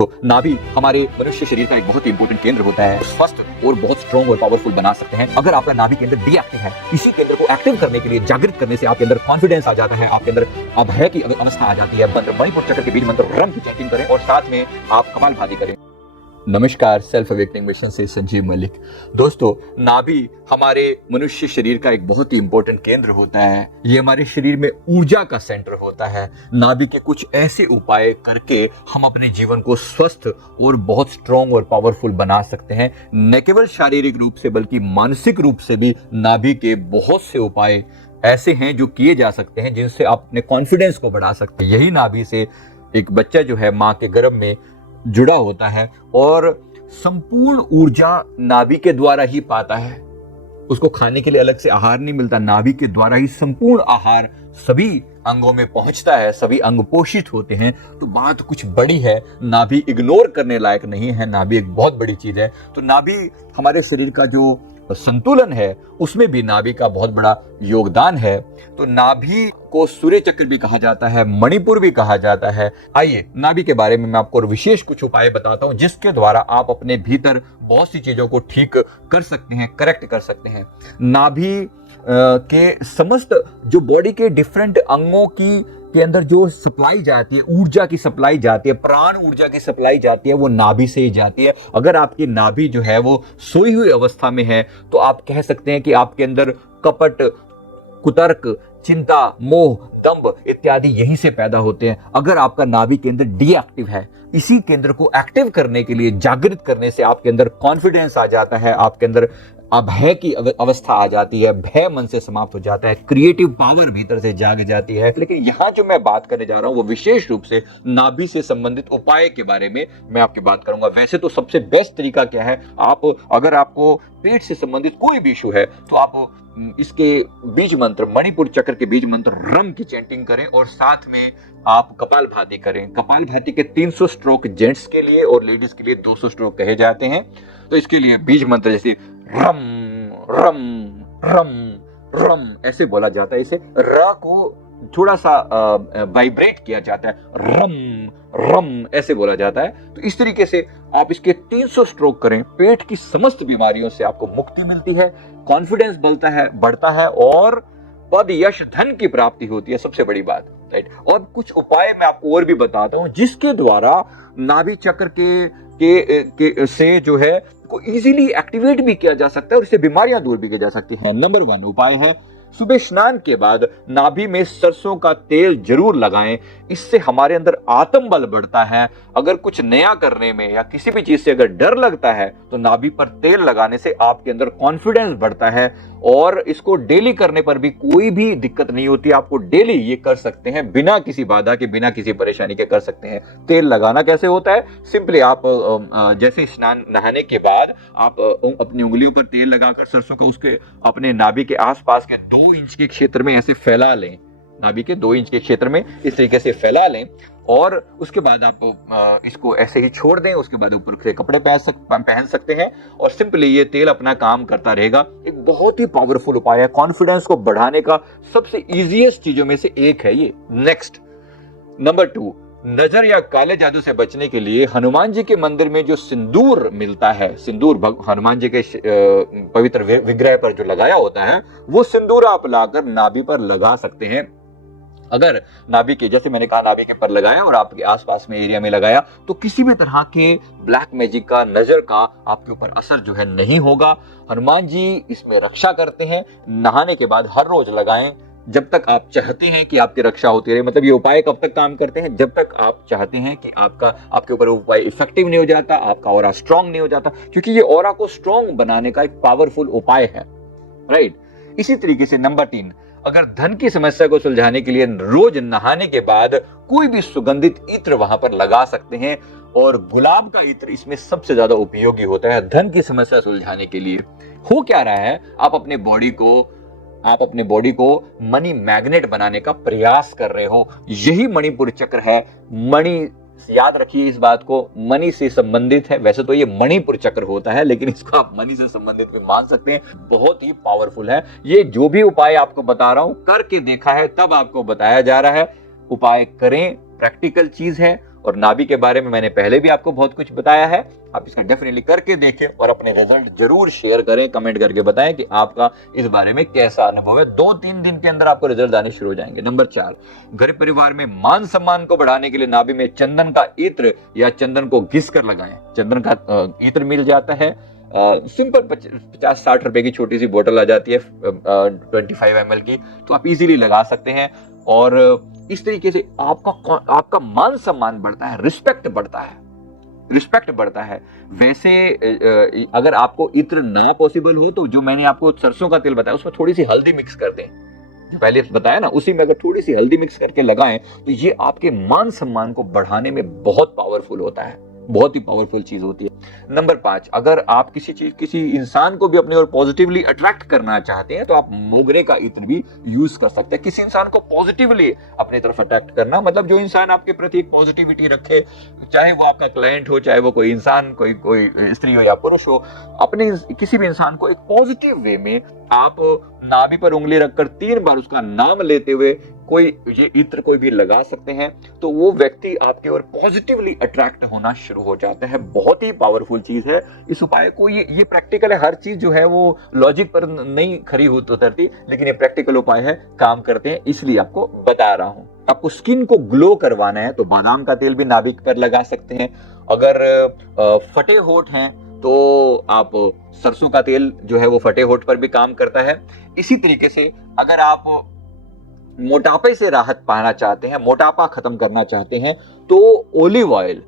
तो नाभि हमारे मनुष्य शरीर का एक बहुत ही इंपॉर्टेंट केंद्र होता है। स्वस्थ और बहुत स्ट्रॉन्ग और पावरफुल बना सकते हैं। अगर आपका नाभि केंद्र डीएक्टिव है, इसी केंद्र को एक्टिव करने के लिए, जागृत करने से आपके अंदर कॉन्फिडेंस आ जाता है, आपके अंदर अभय की अवस्था आ जाती है। मंत्र मणिपुर चक्र के बीज मंत्र रम की चैंटिंग करें और साथ में आप कपालभाति करें। नमस्कार, सेल्फ अवेकनिंग मिशन से संजीव मलिक। दोस्तों, नाभि हमारे मनुष्य शरीर का एक बहुत ही इंपॉर्टेंट केंद्र होता है। ये हमारे शरीर में ऊर्जा का सेंटर होता है। नाभि के कुछ ऐसे उपाय करके हम अपने जीवन को स्वस्थ और बहुत स्ट्रॉन्ग और पावरफुल बना सकते हैं। न केवल शारीरिक रूप से बल्कि मानसिक रूप से भी नाभि के बहुत से उपाय ऐसे हैं जो किए जा सकते हैं, जिनसे आप अपने कॉन्फिडेंस को बढ़ा सकते हैं। यही नाभि से एक बच्चा जो है माँ के गर्भ में जुड़ा होता है और संपूर्ण ऊर्जा नाभि के द्वारा ही पाता है। उसको खाने के लिए अलग से आहार नहीं मिलता, नाभि के द्वारा ही संपूर्ण आहार सभी अंगों में पहुंचता है, सभी अंग पोषित होते हैं। तो बात कुछ बड़ी है, नाभि इग्नोर करने लायक नहीं है, नाभि एक बहुत बड़ी चीज है। तो नाभि हमारे शरीर का जो संतुलन है उसमें भी नाभि का बहुत बड़ा योगदान है। तो नाभि को सूर्य चक्र भी कहा जाता है, मणिपुर भी कहा जाता है। आइए नाभि के बारे में मैं आपको विशेष कुछ उपाय बताता हूं, जिसके द्वारा आप अपने भीतर बहुत सी चीजों को ठीक कर सकते हैं, करेक्ट कर सकते हैं। नाभि के समस्त जो बॉडी के डिफरेंट अंगों के अंदर जो सप्लाई जाती है, ऊर्जा की सप्लाई जाती है, प्राण ऊर्जा की सप्लाई जाती है, वो नाभि से ही जाती है। अगर आपकी नाभि जो है वो सोई हुई अवस्था में है तो आप कह सकते हैं कि आपके अंदर कपट, कुतर्क, चिंता, मोह, दंभ इत्यादि यहीं से पैदा होते हैं। अगर आपका नाभि केंद्र डीएक्टिव है, इसी केंद्र को एक्टिव करने के लिए, जागृत करने से आपके अंदर कॉन्फिडेंस आ जाता है, आपके अंदर अभय की अवस्था आ जाती है, भय मन से समाप्त हो जाता है, क्रिएटिव पावर भीतर से जाग जाती है। लेकिन यहाँ जो मैं बात करने जा रहा हूँ वो विशेष रूप से नाभि से संबंधित उपाय के बारे में मैं आपकी बात करूंगा। वैसे तो सबसे बेस्ट तरीका क्या है, अगर आपको पेट से संबंधित कोई भी इशू है तो आप इसके बीज मंत्र, मणिपुर चक्र के बीज मंत्र रम की चैंटिंग करें और साथ में आप कपालभाति करें। कपालभाति के 300 स्ट्रोक जेंट्स के लिए और लेडीज के लिए 200 स्ट्रोक कहे जाते हैं। तो इसके लिए बीज मंत्र जैसे रम रम रम रम ऐसे बोला जाता है। इसे र को थोड़ा सा वाइब्रेट किया जाता है, रम रम ऐसे बोला जाता है। तो इस तरीके से आप इसके 300 स्ट्रोक करें, पेट की समस्त बीमारियों से आपको मुक्ति मिलती है, कॉन्फिडेंस बढ़ता है और पद, यश, धन की प्राप्ति होती है। सबसे बड़ी बात, राइट। और कुछ उपाय मैं आपको और भी बताता हूं, जिसके द्वारा नाभि चक्र के से जो है को इजीली एक्टिवेट भी किया जा सकता है और इससे बीमारियां दूर भी की जा सकती हैं। नंबर 1 उपाय है, सुबह स्नान के बाद नाभि में सरसों का तेल जरूर लगाएं। इससे हमारे अंदर आत्मबल बढ़ता है। अगर कुछ नया करने में या किसी भी चीज से अगर डर लगता है तो नाभि पर तेल लगाने से आपके अंदर कॉन्फिडेंस बढ़ता है और इसको डेली करने पर भी कोई भी दिक्कत नहीं होती। आपको डेली ये कर सकते हैं, बिना किसी बाधा के, बिना किसी परेशानी के कर सकते हैं। तेल लगाना कैसे होता है, सिंपली आप जैसे स्नान नहाने के बाद आप अपनी उंगलियों पर तेल लगाकर सरसों का उसके अपने नाभि के आसपास के 2 इंच के क्षेत्र में ऐसे फैला लें। नाभि के 2 इंच के क्षेत्र में इस तरीके से फैला लें और उसके बाद आप इसको ऐसे ही छोड़ दें। उसके बाद ऊपर से कपड़े पहन सकते हैं और सिंपली ये तेल अपना काम करता रहेगा। एक बहुत ही पावरफुल उपाय है, कॉन्फिडेंस को बढ़ाने का सबसे इजीएस्ट चीजों में से एक है ये। नेक्स्ट, नंबर 2, नजर या काले जादू से बचने के लिए हनुमान जी के मंदिर में जो सिंदूर मिलता है, सिंदूर हनुमान जी के पवित्र विग्रह पर जो लगाया होता है, वो सिंदूर आप लाकर नाभि पर लगा सकते हैं। अगर नाभि के, जैसे मैंने कहा, नाभि के पर लगाया और आपके आसपास में एरिया में लगाया तो किसी भी तरह के ब्लैक मैजिक का, नजर का आपके ऊपर असर जो है नहीं होगा। हनुमान जी इसमें रक्षा करते हैं। नहाने के बाद हर रोज लगाएं जब तक आप चाहते हैं कि आपकी रक्षा होती रहे। मतलब ये उपाय कब तक काम करते हैं, जब तक आप चाहते हैं कि आपके ऊपर उपाय इफेक्टिव नहीं हो जाता, आपका ऑरा स्ट्रांग नहीं हो जाता, क्योंकि ये ऑरा को स्ट्रांग बनाने का एक पावरफुल उपाय है, राइट। इसी तरीके से नंबर 3, अगर धन की समस्या को सुलझाने के लिए रोज नहाने के बाद कोई भी सुगंधित इत्र वहां पर लगा सकते हैं और गुलाब का इत्र इसमें सबसे ज्यादा उपयोगी होता है धन की समस्या सुलझाने के लिए। हो क्या रहा है, आप अपने बॉडी को मनी मैग्नेट बनाने का प्रयास कर रहे हो। यही मणिपुर चक्र है। मणि, याद रखिए इस बात को, मनी से संबंधित है। वैसे तो ये मणिपुर चक्र होता है, लेकिन इसको आप मनी से संबंधित भी मान सकते हैं। बहुत ही पावरफुल है। ये जो भी उपाय आपको बता रहा हूं, करके देखा है तब आपको बताया जा रहा है। उपाय करें, प्रैक्टिकल चीज है और नाभि के बारे में मैंने पहले भी आपको बहुत कुछ बताया है। आप इसका डेफिनेटली करके देखें और अपने रिजल्ट जरूर शेयर करें, कमेंट करके बताएं कि आपका इस बारे में कैसा अनुभव है। 2-3 दिन के अंदर आपको रिजल्ट आने शुरू हो जाएंगे। नंबर 4, घर परिवार में मान सम्मान को बढ़ाने के लिए नाभि में चंदन का इत्र या चंदन को घिस कर लगाएं। चंदन का इत्र मिल जाता है, सिंपल 50-60 रुपए की छोटी सी बोतल आ जाती है 25 ml की, तो आप इजीली लगा सकते हैं। और इस तरीके से आपका मान सम्मान बढ़ता है, रिस्पेक्ट बढ़ता है। वैसे अगर आपको इत्र ना पॉसिबल हो तो जो मैंने आपको सरसों का तेल बताया उसमें थोड़ी सी हल्दी मिक्स कर दें, जो पहले बताया ना, उसी में अगर थोड़ी सी हल्दी मिक्स करके लगाएं तो ये आपके मान सम्मान को बढ़ाने में बहुत पावरफुल होता है, बहुत ही पावरफुल चीज होती है। नंबर 5, अगर आप किसी इंसान को भी अपने ओर पॉजिटिवली अट्रैक्ट करना चाहते हैं तो आप मोगरे का इत्र भी यूज कर सकते हैं। किसी इंसान को पॉजिटिवली अपनी तरफ अट्रैक्ट करना, मतलब जो इंसान आपके प्रति एक पॉजिटिविटी रखे, चाहे वो आपका क्लाइंट हो, चाहे वो कोई इंसान, कोई स्त्री हो या पुरुष हो, अपने किसी भी इंसान को एक पॉजिटिव वे में आप नाभि पर उंगली रखकर 3 बार उसका नाम लेते हुए ये इत्र कोई भी लगा सकते हैं, तो वो व्यक्ति आपके ओर पॉजिटिवली अट्रैक्ट होना शुरू हो जाता है। बहुत ही पावरफुल चीज है। इस उपाय को ये प्रैक्टिकल है। हर चीज जो है वो लॉजिक पर नहीं खरी उतरती, लेकिन ये प्रैक्टिकल उपाय है, काम करते हैं, इसलिए आपको बता रहा हूं। आपको स्किन को ग्लो करवाना है तो बादाम का तेल भी नाभि पर लगा सकते हैं। अगर फटे होठ हैं तो आप सरसों का तेल जो है वो फटे होठ पर भी काम करता है। इसी तरीके से अगर आप मोटापे से राहत पाना चाहते हैं, मोटापा खत्म करना चाहते हैं, तो ऑलिव ऑयल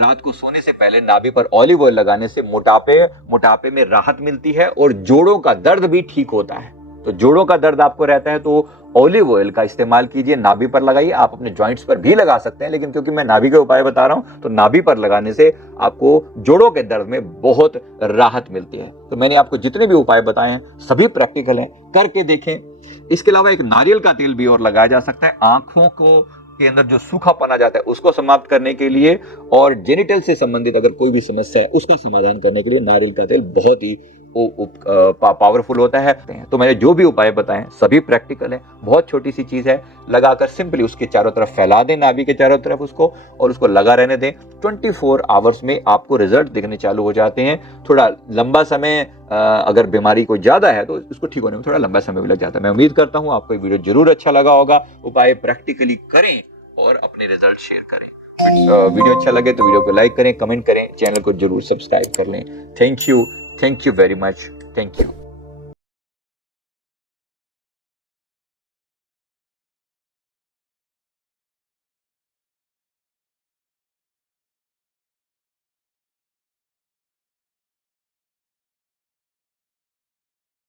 रात को सोने से पहले नाभि पर ऑलिव ऑयल लगाने से मोटापे में राहत मिलती है और जोड़ों का दर्द भी ठीक होता है। तो जोड़ों का दर्द आपको रहता है तो ऑलिव ऑयल का इस्तेमाल कीजिए, नाभि पर लगाइए। आप अपने जॉइंट्स पर भी लगा सकते हैं, लेकिन क्योंकि मैं नाभि के उपाय बता रहा हूं तो नाभि पर लगाने से आपको जोड़ों के दर्द में बहुत राहत मिलती है। तो मैंने आपको जितने भी उपाय बताए हैं सभी प्रैक्टिकल हैं, करके देखें। इसके अलावा एक नारियल का तेल भी और लगाया जा सकता है आंखों के अंदर जो सूखापन आ जाता है उसको समाप्त करने के लिए, और जेनिटल से संबंधित अगर कोई भी समस्या है उसका समाधान करने के लिए नारियल का तेल बहुत ही पावरफुल होता है। तो मैंने जो भी उपाय बताए सभी प्रैक्टिकल है, बहुत छोटी सी चीज है, लगाकर सिंपली उसके चारों तरफ फैला दें, नाभि के चारों तरफ उसको, और उसको लगा रहने दें। 24 आवर्स में आपको रिजल्ट दिखने चालू हो जाते हैं। थोड़ा लंबा समय, अगर बीमारी कोई ज्यादा है तो उसको ठीक होने में थोड़ा लंबा समय भी लग जाता है। मैं उम्मीद करता हूं आपको ये वीडियो जरूर अच्छा लगा होगा। उपाय प्रैक्टिकली करें और अपने रिजल्ट शेयर करें। वीडियो अच्छा लगे तो वीडियो को लाइक करें, कमेंट करें, चैनल को जरूर सब्सक्राइब कर लें। Thank you very much. Thank you.